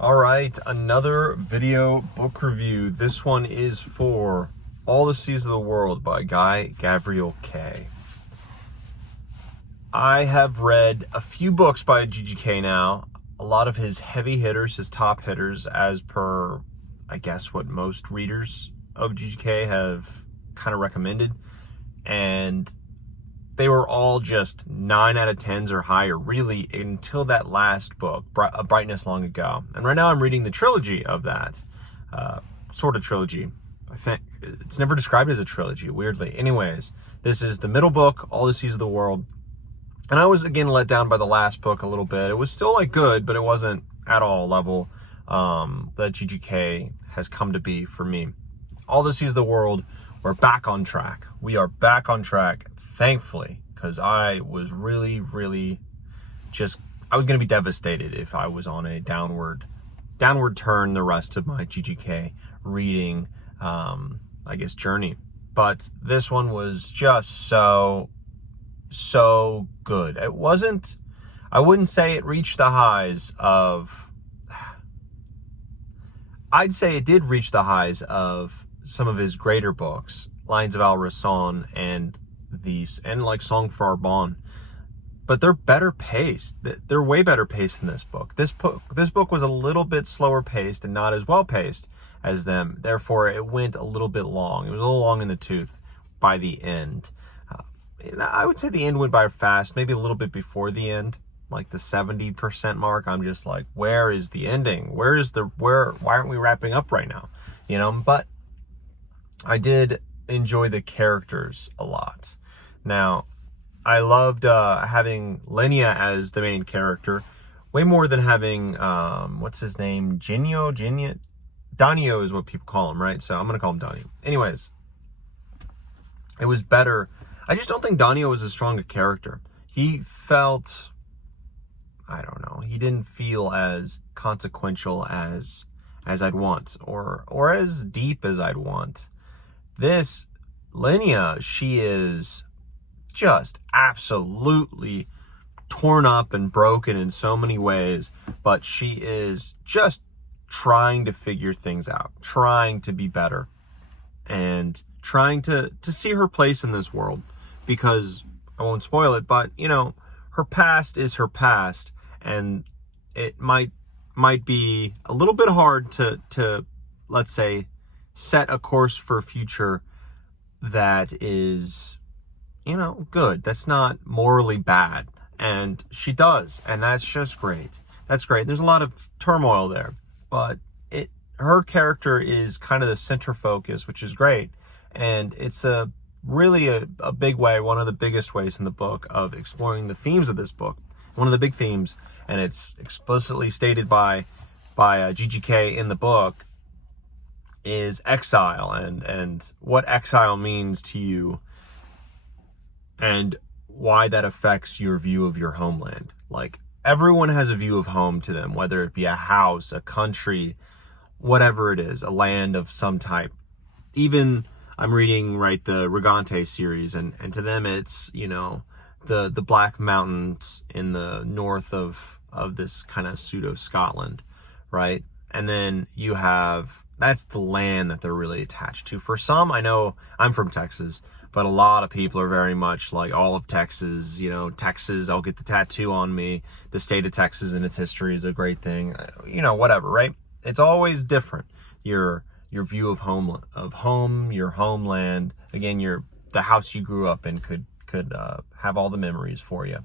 All right, another video book review. This one is for All the Seas of the World by Gavriel K. I have read a few books by GGK now. A lot of his heavy hitters, his top hitters, as per, I guess, what most readers of GGK have kind of recommended. And they were all just 9 out of 10s or higher, really, until that last book, A Brightness Long Ago. And right now I'm reading the trilogy of that, sort of trilogy. I think it's never described as a trilogy, weirdly. Anyways, this is the middle book, All the Seas of the World. And I was, again, let down by the last book a little bit. It was still, good, but it wasn't at all level that GGK has come to be for me. All the Seas of the World, we're back on track. We are back on track. Thankfully, because I was really I was going to be devastated if I was on a downward turn the rest of my GGK reading, journey. But this one was just so good. I wouldn't say it reached the highs of, I'd say it did reach the highs of some of his greater books, Lines of Al Rassan and Song for Arbonne, but they're better paced. They're way better paced than this book. This book was a little bit slower paced and not as well paced as them. Therefore, it went a little bit long. It was a little long in the tooth by the end. I would say the end went by fast, maybe a little bit before the end, like the 70% mark. I'm just like, where is the ending? Why aren't we wrapping up right now? But I did enjoy the characters a lot. Now, I loved having Lenya as the main character, way more than having, what's his name? Danio is what people call him, right? So I'm going to call him Danio. Anyways, it was better. I just don't think Danio was as strong a character. He felt, I don't know, he didn't feel as consequential as I'd want, or as deep as I'd want. This Lenya, she is just absolutely torn up and broken in so many ways, but she is just trying to figure things out, trying to be better, and trying to see her place in this world. Because I won't spoil it, but her past is her past, and it might be a little bit hard to let's say set a course for a future that is good, that's not morally bad, and she does, and that's just great. That's great. There's a lot of turmoil there, but her character is kind of the center focus, which is great, and it's really a big way, one of the biggest ways in the book of exploring the themes of this book. One of the big themes, and it's explicitly stated by GGK in the book, is exile, and what exile means to you, and why that affects your view of your homeland. Like, everyone has a view of home to them, whether it be a house, a country, whatever it is, a land of some type. Even I'm reading the Regante series, and to them it's the Black Mountains in the north of this kind of pseudo Scotland, right? And then you have, that's the land that they're really attached to. For some, I know, I'm from Texas, but a lot of people are very much like all of Texas, Texas, I'll get the tattoo on me. The state of Texas and its history is a great thing, whatever, right? It's always different. Your view of home, your homeland. Again, the house you grew up in could have all the memories for you.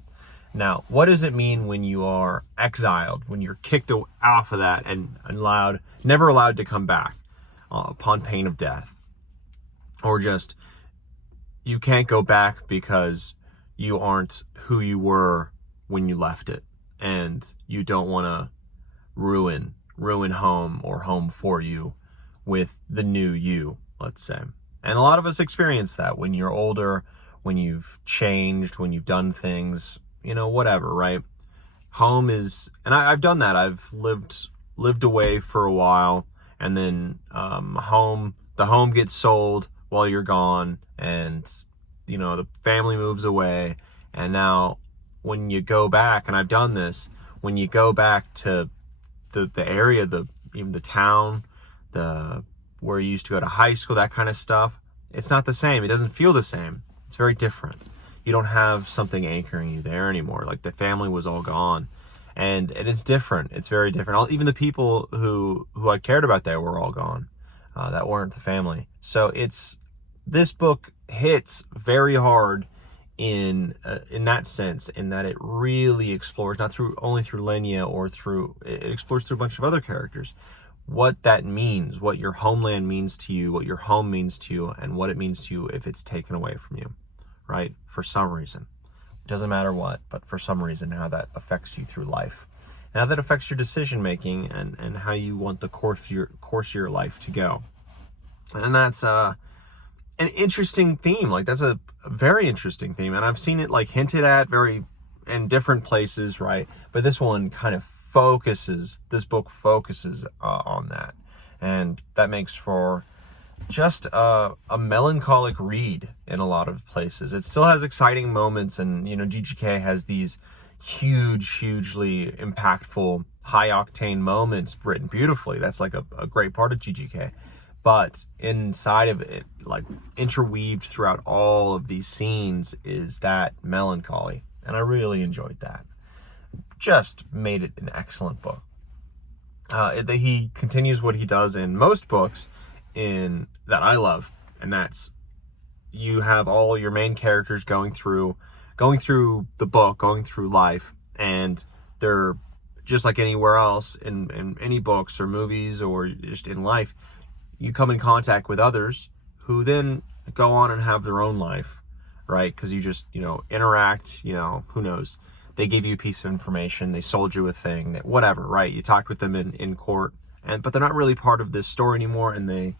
Now, what does it mean when you are exiled, when you're kicked off of that and never allowed to come back upon pain of death? Or just, you can't go back because you aren't who you were when you left it, and you don't want to ruin home or home for you with the new you, let's say. And a lot of us experience that when you're older, when you've changed, when you've done things, whatever, right? Home is, and I've done that. I've lived away for a while, and then the home gets sold while you're gone, and the family moves away, and now when you go back, and I've done this, when you go back to the area, even the town, where you used to go to high school, that kind of stuff. It's not the same. It doesn't feel the same. It's very different. You don't have something anchoring you there anymore. Like, the family was all gone, and it's different. It's very different. Even the people who I cared about there were all gone. That weren't the family. So this book hits very hard in that sense, in that it really explores, not only through Lenya, it explores through a bunch of other characters, what that means, what your homeland means to you, what your home means to you, and what it means to you if it's taken away from you, right? For some reason. It doesn't matter what, but for some reason, how that affects you through life. And how that affects your decision making and how you want the course of your life to go. And that's an interesting theme. Like, that's a very interesting theme. And I've seen it like hinted at in different places, right? But this one kind of this book focuses on that. And that makes for just a melancholic read in a lot of places. It still has exciting moments, and GGK has these hugely impactful, high octane moments written beautifully. That's like a great part of GGK. But inside of it, like interweaved throughout all of these scenes, is that melancholy. And I really enjoyed that. Just made it an excellent book. He continues what he does in most books that I love, and that's, you have all your main characters going through the book, going through life, and they're just like anywhere else in any books or movies or just in life. You come in contact with others who then go on and have their own life, right? Because you just, interact, who knows? They gave you a piece of information, they sold you a thing, whatever, right? You talked with them in court, but they're not really part of this story anymore, and they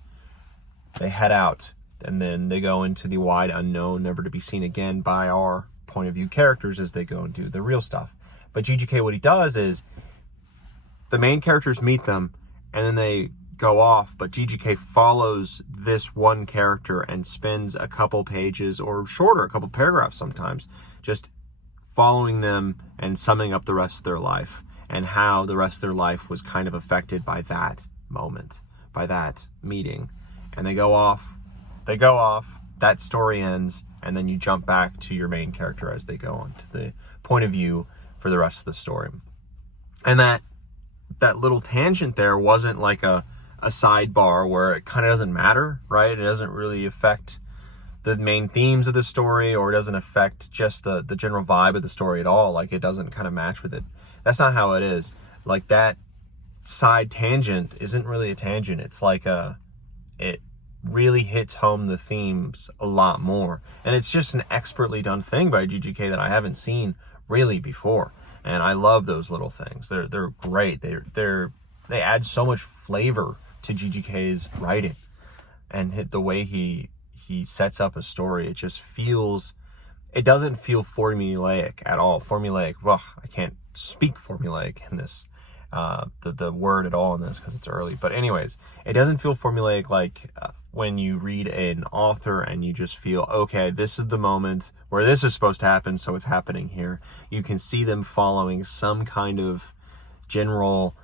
head out, and then they go into the wide unknown, never to be seen again by our point of view characters as they go and do the real stuff. But GGK, what he does is, the main characters meet them, and then they go off, but GGK follows this one character and spends a couple pages, or shorter, a couple paragraphs sometimes, just following them and summing up the rest of their life, and how the rest of their life was kind of affected by that moment, by that meeting. And they go off, that story ends, and then you jump back to your main character as they go on to the point of view for the rest of the story. And that little tangent there wasn't like a sidebar where it kind of doesn't matter, right? It doesn't really affect the main themes of the story, or it doesn't affect just the general vibe of the story at all. Like, it doesn't kind of match with it. That's not how it is. Like, that side tangent isn't really a tangent. It's like it really hits home the themes a lot more. And it's just an expertly done thing by GGK that I haven't seen really before. And I love those little things. They're great. They add so much flavor to GGK's writing, and the way he sets up a story. It doesn't feel formulaic at all. Well, I can't speak formulaic in this, the word at all in this, because it's early. But anyways, it doesn't feel formulaic like when you read an author and you just feel, okay, this is the moment where this is supposed to happen, so it's happening here. You can see them following some kind of general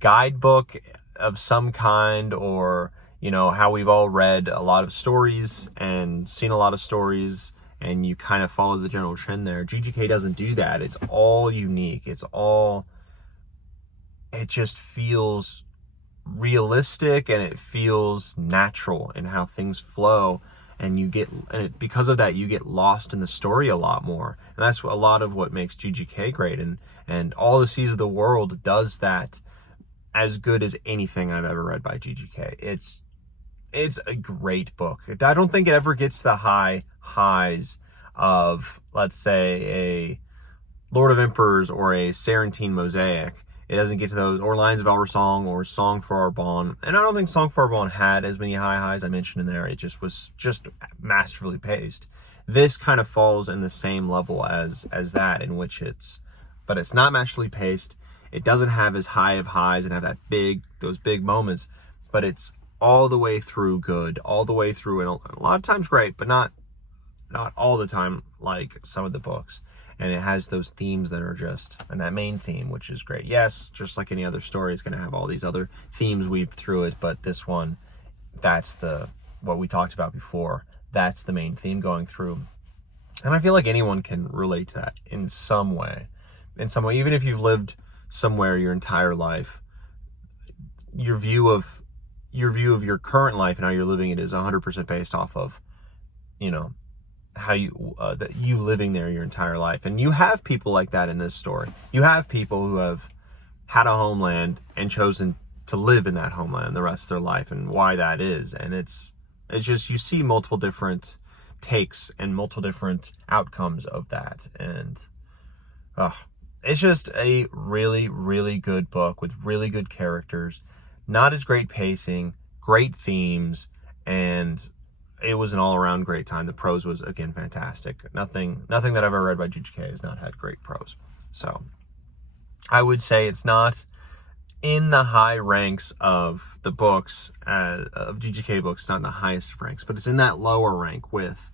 guidebook of some kind, or how we've all read a lot of stories and seen a lot of stories, and you kind of follow the general trend there. GGK doesn't do that. It's all unique. It just feels realistic, and it feels natural in how things flow, and because of that, you get lost in the story a lot more. And that's a lot of what makes GGK great, and All the Seas of the World does that as good as anything I've ever read by GGK. It's a great book. I don't think it ever gets the highs of, let's say, a Lord of Emperors or a Sarantine Mosaic. It doesn't get to those, or Lines of Elder Song, or Song for Arbonne. And I don't think Song for Arbonne had as many highs I mentioned in there. It just was masterfully paced. This kind of falls in the same level as that, in which but it's not masterfully paced. It doesn't have as high of highs and have those big moments, but it's all the way through good, all the way through, and a lot of times great, but not all the time like some of the books. And it has those themes that are and that main theme, which is great. Yes, just like any other story, it's going to have all these other themes weaved through it, but this one, that's what we talked about before. That's the main theme going through. And I feel like anyone can relate to that in some way. Even if you've lived somewhere your entire life, your view of your current life and how you're living it is 100% based off of, how that you living there your entire life. And you have people like that in this story. You have people who have had a homeland and chosen to live in that homeland the rest of their life, and why that is. And it's just, you see multiple different takes and multiple different outcomes of that. And it's just a really, really good book with really good characters, not as great pacing, great themes, and it was an all-around great time. The prose was, again, fantastic. Nothing that I've ever read by GGK has not had great prose. So I would say it's not in the high ranks of the books, of GGK books, not in the highest of ranks, but it's in that lower rank with,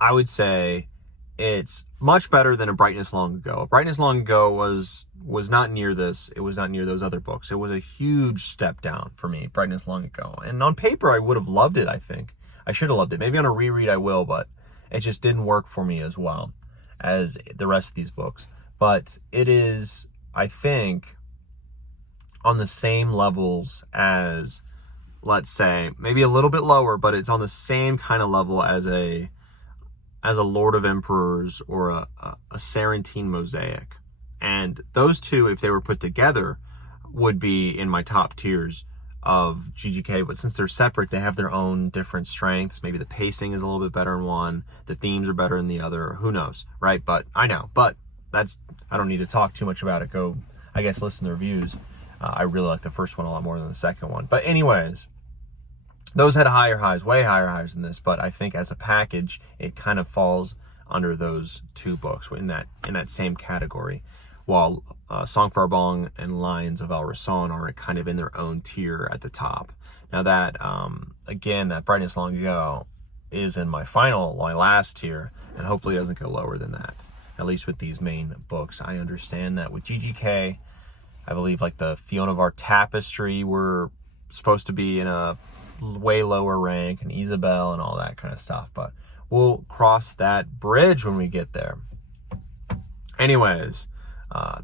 I would say, it's much better than A Brightness Long Ago. A Brightness Long Ago was not near this. It was not near those other books. It was a huge step down for me, Brightness Long Ago. And on paper, I would have loved it, I think. I should have loved it. Maybe on a reread I will, but it just didn't work for me as well as the rest of these books. But it is, I think, on the same levels as, let's say, maybe a little bit lower, but it's on the same kind of level as a Lord of Emperors or a Sarantine Mosaic. And those two, if they were put together, would be in my top tiers of GGK. But since they're separate, they have their own different strengths. Maybe the pacing is a little bit better in one, the themes are better in the other. Who knows, right? But I know. But I don't need to talk too much about it. Go, I guess, listen to the reviews. I really like the first one a lot more than the second one. But anyways, those had higher highs, way higher highs than this, but I think as a package, it kind of falls under those two books in that same category, while Song for Arbonne and Lions of El Rason are kind of in their own tier at the top. Now that, again, that Brightness Long Ago is in my last tier, and hopefully it doesn't go lower than that, at least with these main books. I understand that with GGK, I believe like the Fiona of Our Tapestry were supposed to be in a way lower rank, and Isabel and all that kind of stuff, but we'll cross that bridge when we get there. Anyways,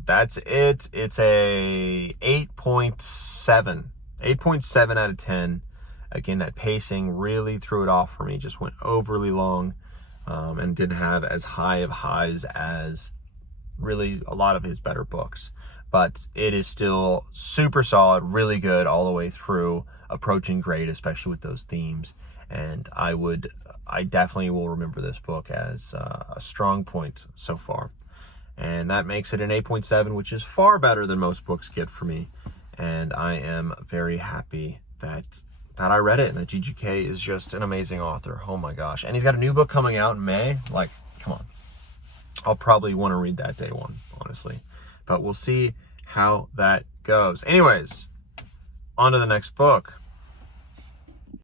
that's it. It's a 8.7 out of 10. Again, that pacing really threw it off for me, just went overly long, and didn't have as high of highs as really a lot of his better books, but it is still super solid, really good all the way through, approaching great, especially with those themes. And I definitely will remember this book as a strong point so far. And that makes it an 8.7, which is far better than most books get for me. And I am very happy that I read it, and that GGK is just an amazing author. Oh my gosh. And he's got a new book coming out in May. Like, come on. I'll probably want to read that day one, honestly. But we'll see how that goes. Anyways, on to the next book.